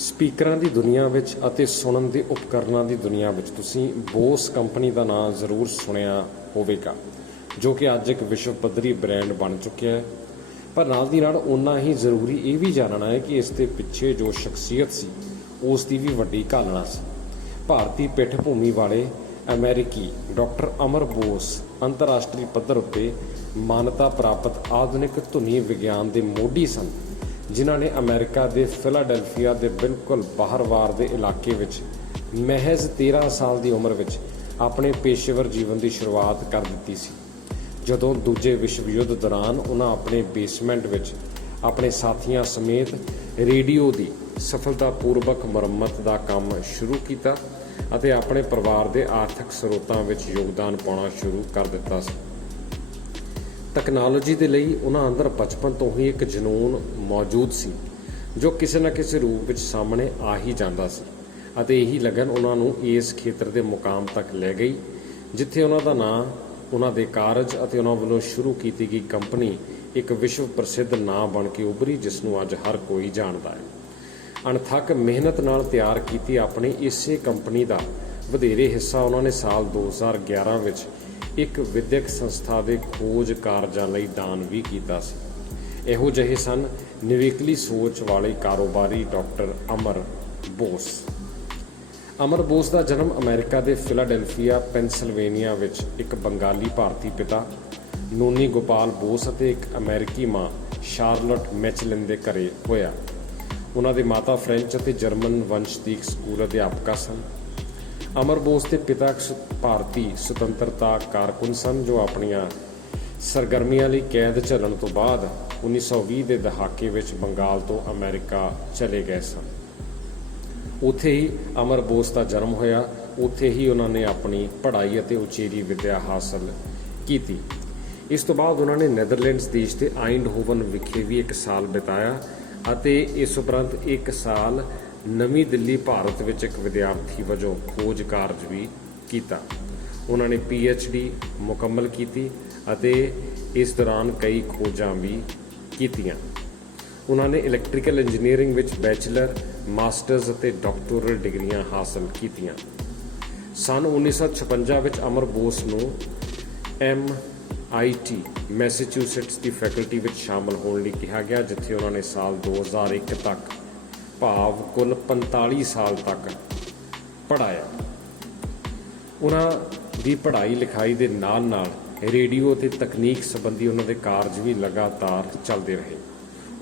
ਸਪੀਕਰਾਂ ਦੀ ਦੁਨੀਆ ਵਿੱਚ ਅਤੇ ਸੁਣਨ ਦੇ ਉਪਕਰਨਾਂ ਦੀ ਦੁਨੀਆ ਵਿੱਚ ਤੁਸੀਂ ਬੋਸ ਕੰਪਨੀ ਦਾ ਨਾਮ ਜ਼ਰੂਰ ਸੁਣਿਆ ਹੋਵੇਗਾ, ਜੋ ਕਿ ਅੱਜ ਇੱਕ ਵਿਸ਼ਵ ਪੱਧਰੀ ਬ੍ਰਾਂਡ ਬਣ ਚੁੱਕਿਆ ਹੈ। ਪਰ ਨਾਲ ਦੀ ਨਾਲ ਉਨਾ ਹੀ ਜ਼ਰੂਰੀ ਇਹ ਵੀ ਜਾਣਨਾ ਹੈ ਕਿ ਇਸ ਦੇ ਪਿੱਛੇ ਜੋ ਸ਼ਖਸੀਅਤ ਸੀ, ਉਸ ਦੀ ਵੀ ਵੱਡੀ ਘਾਲਣਾ ਸੀ। ਭਾਰਤੀ ਪਿੱਠ ਭੂਮੀ ਵਾਲੇ ਅਮਰੀਕੀ ਡਾਕਟਰ ਅਮਰ ਬੋਸ ਅੰਤਰਰਾਸ਼ਟਰੀ ਪੱਧਰ ਉੱਤੇ ਮਾਨਤਾ ਪ੍ਰਾਪਤ ਆਧੁਨਿਕ ਧੁਨੀ ਵਿਗਿਆਨ ਦੇ ਮੋਢੀ ਸਨ। ਜਿਨ੍ਹਾਂ ਨੇ ਅਮਰੀਕਾ ਦੇ ਫਿਲਾਡੈਲਫੀਆ ਦੇ ਬਿਲਕੁਲ ਬਾਹਰਵਾਰ ਦੇ ਇਲਾਕੇ ਵਿੱਚ ਮਹਿਜ਼ 13 ਸਾਲ ਦੀ ਉਮਰ ਵਿੱਚ ਆਪਣੇ ਪੇਸ਼ੇਵਰ ਜੀਵਨ ਦੀ ਸ਼ੁਰੂਆਤ ਕਰ ਦਿੱਤੀ ਸੀ। ਜਦੋਂ ਦੂਜੇ ਵਿਸ਼ਵ ਯੁੱਧ ਦੌਰਾਨ ਉਹਨਾਂ ਆਪਣੇ ਬੇਸਮੈਂਟ ਵਿੱਚ ਆਪਣੇ ਸਾਥੀਆਂ ਸਮੇਤ ਰੇਡੀਓ ਦੀ ਸਫਲਤਾਪੂਰਵਕ ਮੁਰੰਮਤ ਦਾ ਕੰਮ ਸ਼ੁਰੂ ਕੀਤਾ ਅਤੇ ਆਪਣੇ ਪਰਿਵਾਰ ਦੇ ਆਰਥਿਕ ਸਰੋਤਾਂ ਵਿੱਚ ਯੋਗਦਾਨ ਪਾਉਣਾ ਸ਼ੁਰੂ ਕਰ ਦਿੱਤਾ ਸੀ। ਟੈਕਨੋਲੋਜੀ ਦੇ ਲਈ ਉਹਨਾਂ ਅੰਦਰ ਬਚਪਨ ਤੋਂ ਹੀ ਇੱਕ ਜਨੂਨ ਮੌਜੂਦ ਸੀ, ਜੋ ਕਿਸੇ ਨਾ ਕਿਸੇ ਰੂਪ ਵਿੱਚ ਸਾਹਮਣੇ ਆ ਹੀ ਜਾਂਦਾ ਸੀ ਅਤੇ ਇਹੀ ਲਗਨ ਉਹਨਾਂ ਨੂੰ ਇਸ ਖੇਤਰ ਦੇ ਮੁਕਾਮ ਤੱਕ ਲੈ ਗਈ, ਜਿੱਥੇ ਉਹਨਾਂ ਦਾ ਨਾਂ, ਉਹਨਾਂ ਦੇ ਕਾਰਜ ਅਤੇ ਉਹਨਾਂ ਵੱਲੋਂ ਸ਼ੁਰੂ ਕੀਤੀ ਗਈ ਕੰਪਨੀ ਇੱਕ ਵਿਸ਼ਵ ਪ੍ਰਸਿੱਧ ਨਾਂ ਬਣ ਕੇ ਉੱਭਰੀ, ਜਿਸ ਨੂੰ ਅੱਜ ਹਰ ਕੋਈ ਜਾਣਦਾ ਹੈ। ਅਣਥੱਕ ਮਿਹਨਤ ਨਾਲ ਤਿਆਰ ਕੀਤੀ ਆਪਣੀ ਇਸੇ ਕੰਪਨੀ ਦਾ ਵਧੇਰੇ ਹਿੱਸਾ ਉਹਨਾਂ ਨੇ ਸਾਲ 2011 ਵਿੱਚ ਇੱਕ ਵਿਦਿਅਕ ਸੰਸਥਾ ਦੇ ਖੋਜ ਕਾਰਜਾਂ ਲਈ ਦਾਨ ਵੀ ਕੀਤਾ ਸੀ। ਇਹੋ ਜਿਹੇ ਸਨ ਨਿਵੇਕਲੀ ਸੋਚ ਵਾਲੇ ਕਾਰੋਬਾਰੀ ਡਾਕਟਰ ਅਮਰ ਬੋਸ। ਅਮਰ ਬੋਸ ਦਾ ਜਨਮ ਅਮਰੀਕਾ ਦੇ ਫਿਲਾਡੈਲਫੀਆ, ਪੈਨਸਿਲਵੇਨੀਆ ਵਿੱਚ ਇੱਕ ਬੰਗਾਲੀ ਭਾਰਤੀ ਪਿਤਾ, ਨੋਨੀ ਗੋਪਾਲ ਬੋਸ ਅਤੇ ਇੱਕ ਅਮਰੀਕੀ ਮਾਂ ਸ਼ਾਰਲਟ ਮੈਚਲਿਨ ਦੇ ਘਰੇ ਹੋਇਆ। ਉਹਨਾਂ ਦੇ ਮਾਤਾ ਫ੍ਰੈਂਚ ਅਤੇ ਜਰਮਨ ਵੰਸ਼ ਦੀ ਇੱਕ ਸਕੂਲ ਅਧਿਆਪਕਾ ਸਨ। ਅਮਰ ਬੋਸ ਦੇ ਪਿਤਾ ਇੱਕ ਭਾਰਤੀ ਸੁਤੰਤਰਤਾ ਕਾਰਕੁਨ ਸਨ ਜੋ ਆਪਣੀਆਂ ਸਰਗਰਮੀਆਂ ਲਈ ਕੈਦ ਝੱਲਣ ਤੋਂ ਬਾਅਦ 1920 ਦੇ ਦਹਾਕੇ ਵਿੱਚ ਬੰਗਾਲ ਤੋਂ ਅਮਰੀਕਾ ਚਲੇ ਗਏ ਸਨ। ਉੱਥੇ ਹੀ ਅਮਰ ਬੋਸ ਦਾ ਜਨਮ ਹੋਇਆ। ਉੱਥੇ ਹੀ ਉਹਨਾਂ ਨੇ ਆਪਣੀ ਪੜ੍ਹਾਈ ਅਤੇ ਉਚੇਰੀ ਵਿੱਦਿਆ ਹਾਸਲ ਕੀਤੀ। ਇਸ ਤੋਂ ਬਾਅਦ ਉਹਨਾਂ ਨੇ ਨੈਦਰਲੈਂਡਸ ਦੇਸ਼ ਦੇ ਆਇੰਡਹੋਵਨ ਵਿਖੇ ਵੀ ਇੱਕ ਸਾਲ ਬਿਤਾਇਆ ਅਤੇ ਇਸ ਉਪਰੰਤ ਇੱਕ ਸਾਲ ਨਵੀਂ ਦਿੱਲੀ ਭਾਰਤ ਵਿੱਚ ਇੱਕ ਵਿਦਿਆਰਥੀ ਵਜੋਂ ਖੋਜ ਕਾਰਜ ਵੀ ਕੀਤਾ। ਉਹਨਾਂ ਨੇ ਡੀ ਮੁਕੰਮਲ ਕੀਤੀ ਅਤੇ ਇਸ ਦੌਰਾਨ ਕਈ ਖੋਜਾਂ ਵੀ ਕੀਤੀਆਂ। ਉਹਨਾਂ ਨੇ ਇਲੈਕਟ੍ਰੀਕਲ ਇੰਜੀਨੀਅਰਿੰਗ ਵਿੱਚ ਬੈਚਲਰ ਮਾਸਟਰਜ਼ ਅਤੇ ਡਾਕਟੋਰਲ ਡਿਗਰੀਆਂ ਹਾਸਲ ਕੀਤੀਆਂ। ਸਨ 1956 ਵਿੱਚ ਅਮਰ ਬੋਸ ਨੂੰ ਐਮ ਆਈਟੀ ਮੈਸੇਚਿਊਸੇਟਸ ਦੀ ਫੈਕਲਟੀ ਵਿੱਚ ਸ਼ਾਮਲ ਹੋਣ ਲਈ ਕਿਹਾ ਗਿਆ, ਜਿੱਥੇ ਉਹਨਾਂ ਨੇ ਸਾਲ 2001 ਤੱਕ ਭਾਵ ਕੁੱਲ 45 ਸਾਲ ਤੱਕ ਪੜਾਇਆ ਉਹਨਾਂ ਦੀ ਪੜ੍ਹਾਈ ਲਿਖਾਈ ਦੇ ਨਾਲ ਨਾਲ ਰੇਡੀਓ ਤੇ ਤਕਨੀਕ ਸੰਬੰਧੀ ਉਹਨਾਂ ਦੇ ਕਾਰਜ ਵੀ ਲਗਾਤਾਰ ਚੱਲਦੇ ਰਹੇ।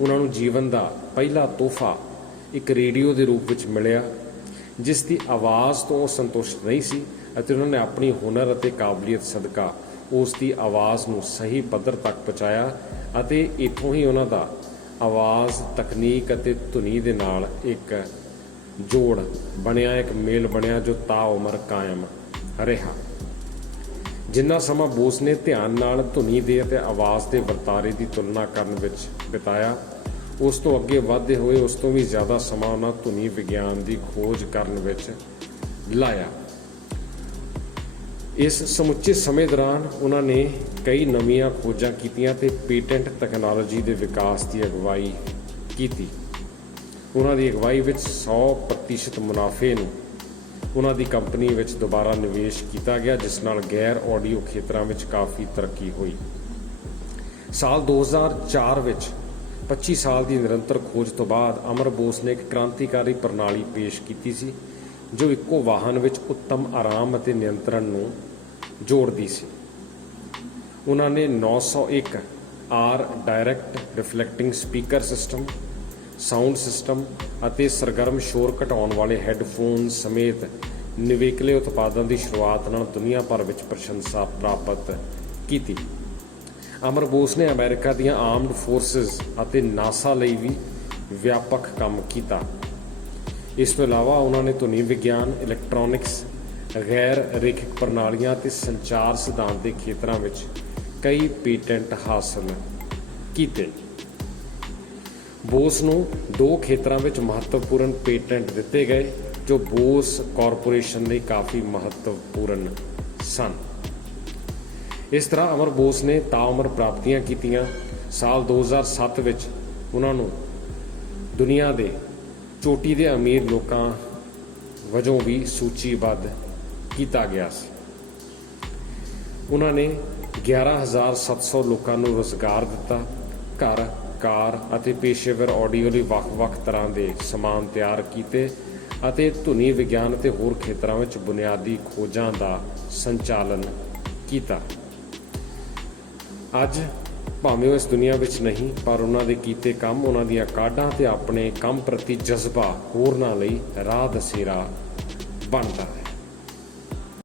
ਉਹਨਾਂ ਨੂੰ ਜੀਵਨ ਦਾ ਪਹਿਲਾ ਤੋਹਫਾ ਇੱਕ ਰੇਡੀਓ ਦੇ ਰੂਪ ਵਿੱਚ ਮਿਲਿਆ, ਜਿਸ ਦੀ ਆਵਾਜ਼ ਤੋਂ ਉਹ ਸੰਤੁਸ਼ਟ ਨਹੀਂ ਸੀ ਅਤੇ ਉਹਨਾਂ ਨੇ ਆਪਣੀ ਹੁਨਰ ਅਤੇ ਕਾਬਲੀਅਤ ਸਦਕਾ ਉਸ ਦੀ ਆਵਾਜ਼ ਨੂੰ ਸਹੀ ਪੱਧਰ ਤੱਕ ਪਹੁੰਚਾਇਆ ਅਤੇ ਇੱਥੋਂ ਹੀ ਉਹਨਾਂ ਦਾ ਆਵਾਜ਼, ਤਕਨੀਕ ਅਤੇ ਧੁਨੀ ਦੇ ਨਾਲ ਇੱਕ ਜੋੜ ਬਣਿਆ, ਇੱਕ ਮੇਲ ਬਣਿਆ ਜੋ ਤਾ ਉਮਰ ਕਾਇਮ ਰਿਹਾ। ਜਿੰਨਾ ਸਮਾਂ ਬੋਸ ਨੇ ਧਿਆਨ ਨਾਲ ਧੁਨੀ ਦੇ ਅਤੇ ਆਵਾਜ਼ ਦੇ ਵਰਤਾਰੇ ਦੀ ਤੁਲਨਾ ਕਰਨ ਵਿੱਚ ਬਿਤਾਇਆ, ਉਸ ਤੋਂ ਅੱਗੇ ਵਧਦੇ ਹੋਏ ਉਸ ਤੋਂ ਵੀ ਜ਼ਿਆਦਾ ਸਮਾਂ ਉਹਨਾਂ ਧੁਨੀ ਵਿਗਿਆਨ ਦੀ ਖੋਜ ਕਰਨ ਵਿੱਚ ਲਾਇਆ। ਇਸ ਸਮੁੱਚੇ ਸਮੇਂ ਦੌਰਾਨ ਉਹਨਾਂ ਨੇ ਕਈ ਨਵੀਆਂ ਖੋਜਾਂ ਕੀਤੀਆਂ ਤੇ ਪੇਟੈਂਟ ਟੈਕਨੋਲੋਜੀ ਦੇ ਵਿਕਾਸ ਦੀ ਅਗਵਾਈ ਕੀਤੀ। ਉਹਨਾਂ ਦੀ ਅਗਵਾਈ ਵਿੱਚ 100% ਮੁਨਾਫੇ ਨੂੰ ਉਹਨਾਂ ਦੀ ਕੰਪਨੀ ਵਿੱਚ ਦੁਬਾਰਾ ਨਿਵੇਸ਼ ਕੀਤਾ ਗਿਆ, ਜਿਸ ਨਾਲ ਗੈਰ ਆਡੀਓ ਖੇਤਰਾਂ ਵਿੱਚ ਕਾਫੀ ਤਰੱਕੀ ਹੋਈ। ਸਾਲ 2004 ਵਿੱਚ 25 ਸਾਲ ਦੀ ਨਿਰੰਤਰ ਖੋਜ ਤੋਂ ਬਾਅਦ ਅਮਰ ਬੋਸ ਨੇ ਇੱਕ ਕ੍ਰਾਂਤੀਕਾਰੀ ਪ੍ਰਣਾਲੀ ਪੇਸ਼ ਕੀਤੀ ਸੀ ਜੋ ਇੱਕੋ ਵਾਹਨ ਵਿੱਚ ਉੱਤਮ ਆਰਾਮ ਅਤੇ ਨਿਯੰਤਰਣ ਨੂੰ ਜੋੜਦੀ ਸੀ। ਉਹਨਾਂ ਨੇ 901 R direct reflecting speaker system, sound system ਅਤੇ ਸਰਗਰਮ ਸ਼ੋਰ ਘਟਾਉਣ ਵਾਲੇ ਹੈੱਡਫੋਨ ਸਮੇਤ ਨਿਵੇਕਲੇ ਉਤਪਾਦਾਂ ਦੀ ਸ਼ੁਰੂਆਤ ਨਾਲ ਦੁਨੀਆ ਭਰ ਵਿੱਚ ਪ੍ਰਸ਼ੰਸਾ ਪ੍ਰਾਪਤ ਕੀਤੀ। ਅਮਰ ਬੋਸ ਨੇ ਅਮਰੀਕਾ ਦੀਆਂ ਆਰਮਡ ਫੋਰਸਸ ਅਤੇ ਨਾਸਾ ਲਈ ਵੀ ਵਿਆਪਕ ਕੰਮ ਕੀਤਾ। ਇਸ ਤੋਂ ਇਲਾਵਾ ਉਹਨਾਂ ਨੇ ਧੁਨੀ ਵਿਗਿਆਨ ਇਲੈਕਟ੍ਰੋਨਿਕਸ ਗੈਰ ਰੇਖਿਕ ਪ੍ਰਣਾਲੀਆਂ ਅਤੇ ਸੰਚਾਰ ਸਿਧਾਂਤ ਦੇ ਖੇਤਰਾਂ ਵਿੱਚ ਕਈ ਪੇਟੈਂਟ ਹਾਸਲ ਕੀਤੇ। ਬੋਸ ਨੂੰ ਦੋ ਖੇਤਰਾਂ ਵਿੱਚ ਮਹੱਤਵਪੂਰਨ ਪੇਟੈਂਟ ਦਿੱਤੇ ਗਏ, ਜੋ ਬੋਸ ਕਾਰਪੋਰੇਸ਼ਨ ਲਈ ਕਾਫੀ ਮਹੱਤਵਪੂਰਨ ਸਨ। ਇਸ ਤਰ੍ਹਾਂ ਅਮਰ ਬੋਸ ਨੇ ਤਾਉਮਰ ਪ੍ਰਾਪਤੀਆਂ ਕੀਤੀਆਂ। ਸਾਲ 2007 ਵਿੱਚ ਉਹਨਾਂ ਨੂੰ ਦੁਨੀਆ ਦੇ ਚੋਟੀ ਦੇ ਅਮੀਰ ਲੋਕਾਂ ਵਜੋਂ ਵੀ ਸੂਚੀਬੱਧ ਕੀਤਾ ਗਿਆ ਸੀ। ਉਹਨਾਂ ਨੇ 11700 ਲੋਕਾਂ ਨੂੰ ਰੋਜ਼ਗਾਰ ਦਿੱਤਾ। ਘਰ, ਕਾਰ ਅਤੇ ਪੇਸ਼ੇਵਰ ਆਡੀਓ ਲਈ ਵੱਖ-ਵੱਖ ਤਰ੍ਹਾਂ ਦੇ ਸਮਾਨ ਤਿਆਰ ਕੀਤੇ ਅਤੇ ਧੁਨੀ ਵਿਗਿਆਨ ਅਤੇ ਹੋਰ ਖੇਤਰਾਂ ਵਿੱਚ ਬੁਨਿਆਦੀ ਖੋਜਾਂ ਦਾ ਸੰਚਾਲਨ ਕੀਤਾ। ਅੱਜ ਭਾਵੇਂ ਉਹ ਇਸ ਦੁਨੀਆ ਵਿੱਚ ਨਹੀਂ, ਪਰ ਉਹਨਾਂ ਦੇ ਕੀਤੇ ਕੰਮ, ਉਹਨਾਂ ਦੀਆਂ ਕਾਢਾਂ ਤੇ ਆਪਣੇ ਕੰਮ ਪ੍ਰਤੀ ਜਜ਼ਬਾ ਹੋਰਨਾਂ ਲਈ ਰਾਹ ਦਸੇਰਾ ਬਣਦਾ ਹੈ।